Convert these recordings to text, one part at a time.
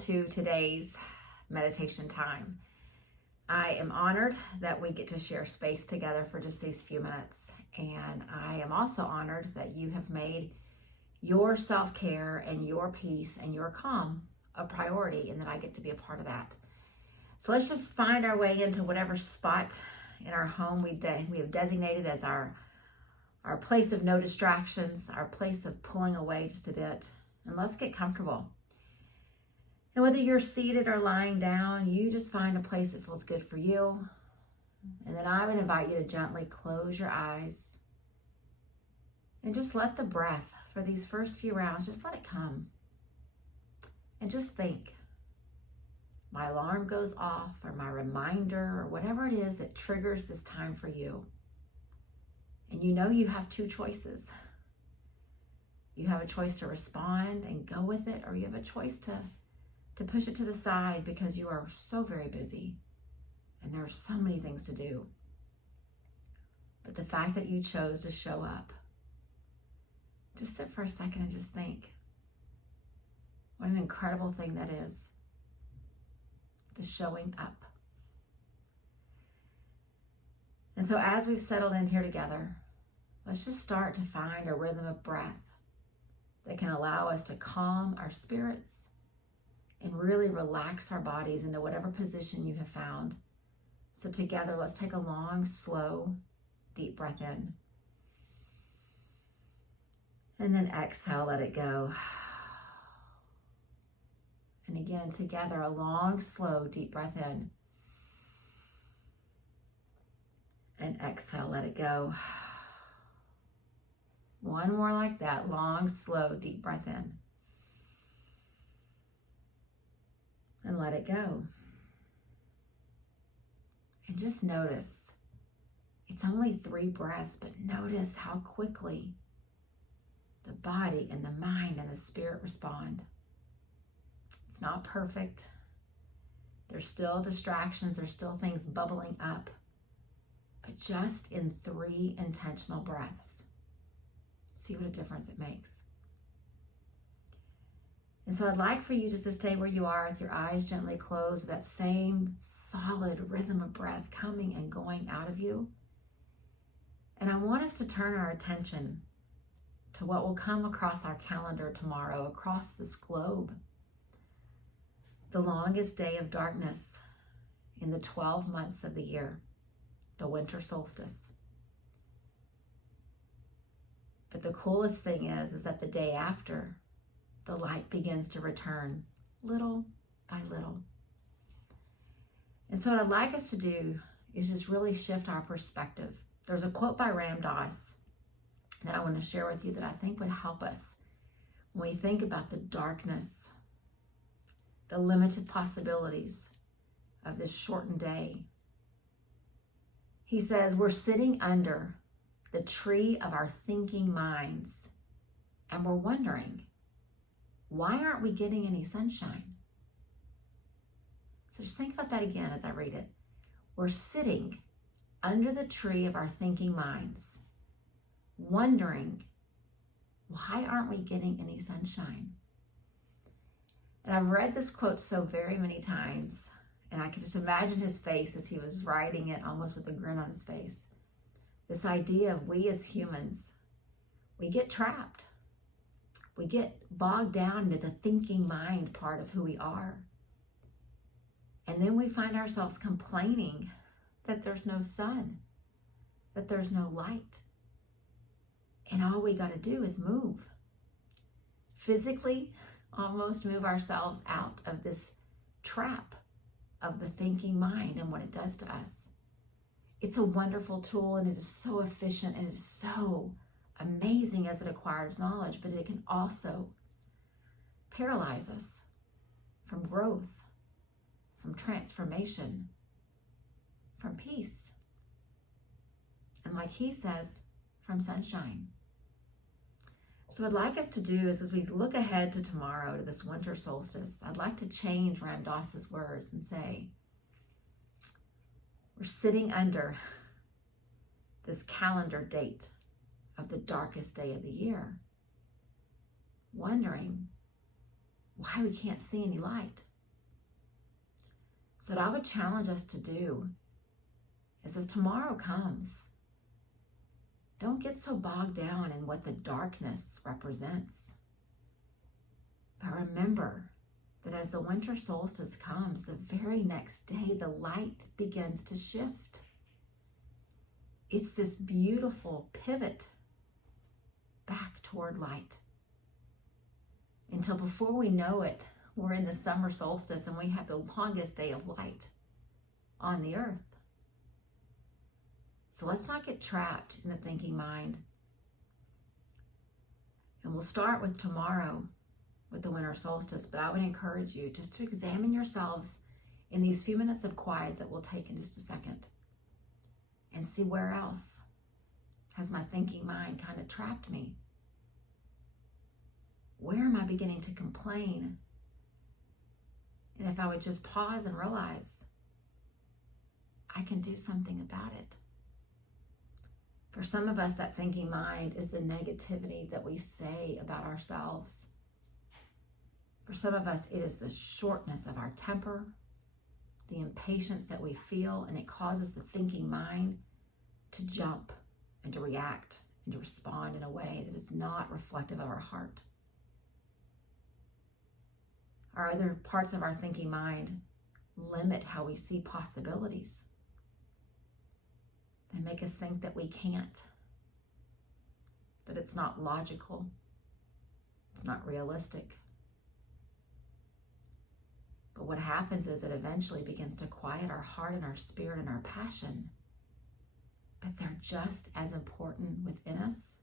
to today's meditation time. I am honored that we get to share space together for just these few minutes. And I am also honored that you have made your self-care and your peace and your calm a priority, and that I get to be a part of that. So let's just find our way into whatever spot in our home we have designated as our place of no distractions, our place of pulling away just a bit. And let's get comfortable. And whether you're seated or lying down, you just find a place that feels good for you. And then I would invite you to gently close your eyes and just let the breath for these first few rounds, just let it come. And just think, my alarm goes off, or my reminder, or whatever it is that triggers this time for you. And you know you have two choices. You have a choice to respond and go with it, or you have a choice to push it to the side because you are so very busy and there are so many things to do. But the fact that you chose to show up, just sit for a second and just think, what an incredible thing that is, the showing up. And so as we've settled in here together, let's just start to find a rhythm of breath that can allow us to calm our spirits and really relax our bodies into whatever position you have found. So together, let's take a long, slow, deep breath in. And then exhale, let it go. And again, together, a long, slow, deep breath in. And exhale, let it go. One more like that, long, slow, deep breath in. And let it go. And just notice, it's only 3 breaths, but notice how quickly the body and the mind and the spirit respond. It's not perfect. There's still distractions, there's still things bubbling up, but just in 3 intentional breaths, see what a difference it makes. And so I'd like for you just to stay where you are with your eyes gently closed, with that same solid rhythm of breath coming and going out of you. And I want us to turn our attention to what will come across our calendar tomorrow, across this globe. The longest day of darkness in the 12 months of the year, the Winter Solstice. But the coolest thing is that the day after, the light begins to return little by little. And so what I'd like us to do is just really shift our perspective. There's a quote by Ram Dass that I want to share with you that I think would help us when we think about the darkness, the limited possibilities of this shortened day. He says, we're sitting under the tree of our thinking minds, and we're wondering, why aren't we getting any sunshine? So just think about that again as I read it. We're sitting under the tree of our thinking minds, wondering, why aren't we getting any sunshine? And I've read this quote so very many times, and I can just imagine his face as he was writing it, almost with a grin on his face. This idea of we as humans, we get trapped. We get bogged down into the thinking mind part of who we are. And then we find ourselves complaining that there's no sun, that there's no light. And all we got to do is move. Physically, almost move ourselves out of this trap of the thinking mind and what it does to us. It's a wonderful tool, and it is so efficient, and it's so amazing as it acquires knowledge, but it can also paralyze us from growth, from transformation, from peace. And like he says, from sunshine. So what I'd like us to do is, as we look ahead to tomorrow, to this winter solstice, I'd like to change Ram Dass's words and say, we're sitting under this calendar date of the darkest day of the year, wondering why we can't see any light. So what I would challenge us to do is, as tomorrow comes, don't get so bogged down in what the darkness represents. But remember that as the winter solstice comes, the very next day, the light begins to shift. It's this beautiful pivot back toward light. Until before we know it, we're in the summer solstice and we have the longest day of light on the earth. So let's not get trapped in the thinking mind. And we'll start with tomorrow with the winter solstice, but I would encourage you just to examine yourselves in these few minutes of quiet that we'll take in just a second and see where else has my thinking mind kind of trapped me. Where am I beginning to complain? And if I would just pause and realize I can do something about it. For some of us, that thinking mind is the negativity that we say about ourselves. For some of us, it is the shortness of our temper, the impatience that we feel, and it causes the thinking mind to jump and to react and to respond in a way that is not reflective of our heart. Our other parts of our thinking mind limit how we see possibilities. They make us think that we can't, that it's not logical, it's not realistic. But what happens is it eventually begins to quiet our heart and our spirit and our passion. But they're just as important within us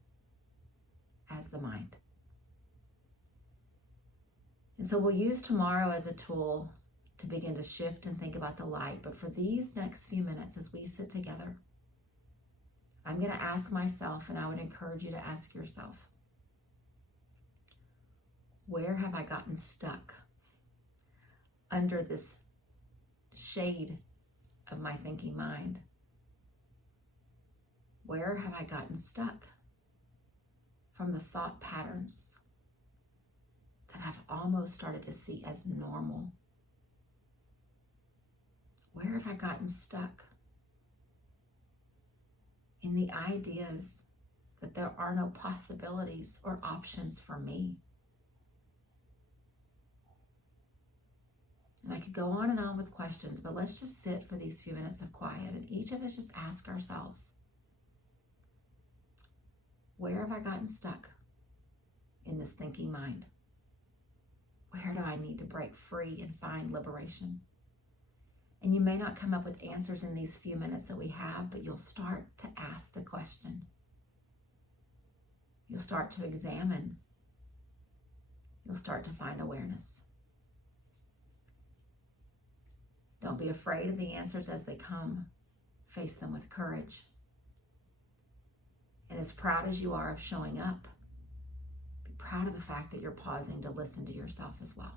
as the mind. And so we'll use tomorrow as a tool to begin to shift and think about the light. But for these next few minutes, as we sit together, I'm going to ask myself, and I would encourage you to ask yourself, where have I gotten stuck under this shade of my thinking mind? Where have I gotten stuck from the thought patterns that I've almost started to see as normal? Where have I gotten stuck in the ideas that there are no possibilities or options for me? And I could go on and on with questions, but let's just sit for these few minutes of quiet and each of us just ask ourselves, where have I gotten stuck in this thinking mind? Where do I need to break free and find liberation? And you may not come up with answers in these few minutes that we have, but you'll start to ask the question. You'll start to examine. You'll start to find awareness. Don't be afraid of the answers as they come. Face them with courage. And as proud as you are of showing up, be proud of the fact that you're pausing to listen to yourself as well.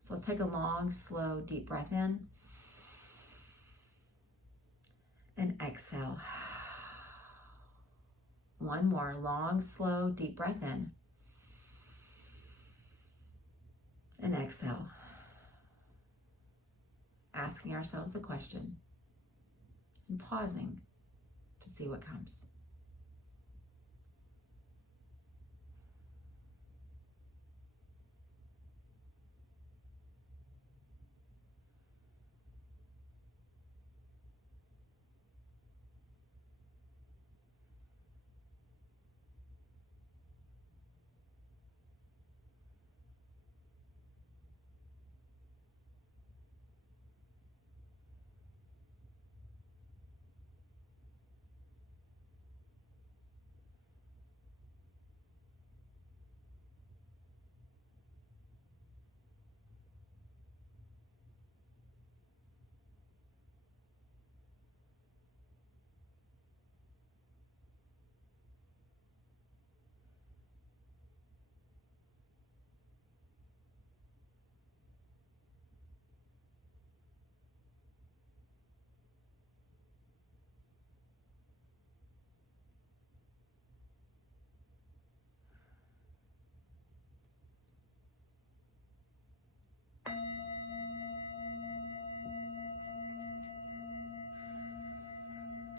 So let's take a long, slow, deep breath in and exhale. One more long, slow, deep breath in and exhale. Asking ourselves the question and pausing to see what comes.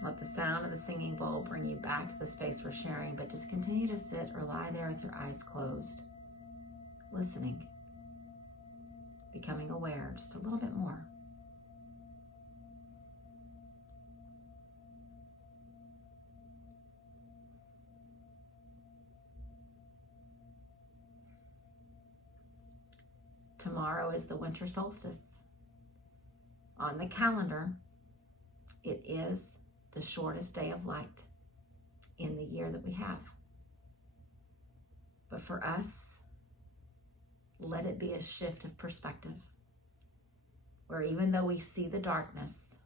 Let the sound of the singing bowl bring you back to the space we're sharing, but just continue to sit or lie there with your eyes closed, listening, becoming aware just a little bit more. Tomorrow is the winter solstice. On the calendar, it is the shortest day of light in the year that we have. But for us, let it be a shift of perspective, where even though we see the darkness,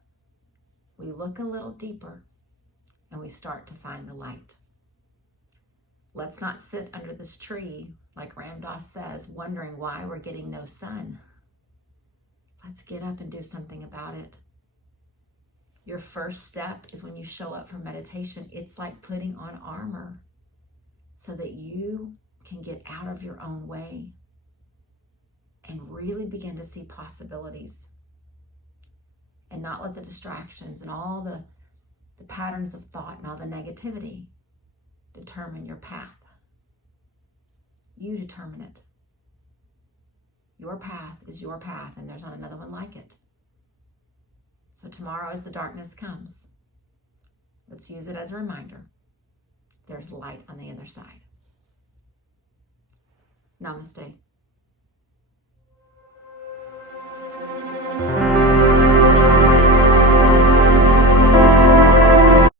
we look a little deeper and we start to find the light. Let's not sit under this tree, like Ram Dass says, wondering why we're getting no sun. Let's get up and do something about it. Your first step is when you show up for meditation. It's like putting on armor so that you can get out of your own way and really begin to see possibilities and not let the distractions and all the patterns of thought and all the negativity determine your path. You determine it. Your path is your path, and there's not another one like it. So tomorrow, as the darkness comes, let's use it as a reminder. There's light on the other side. Namaste.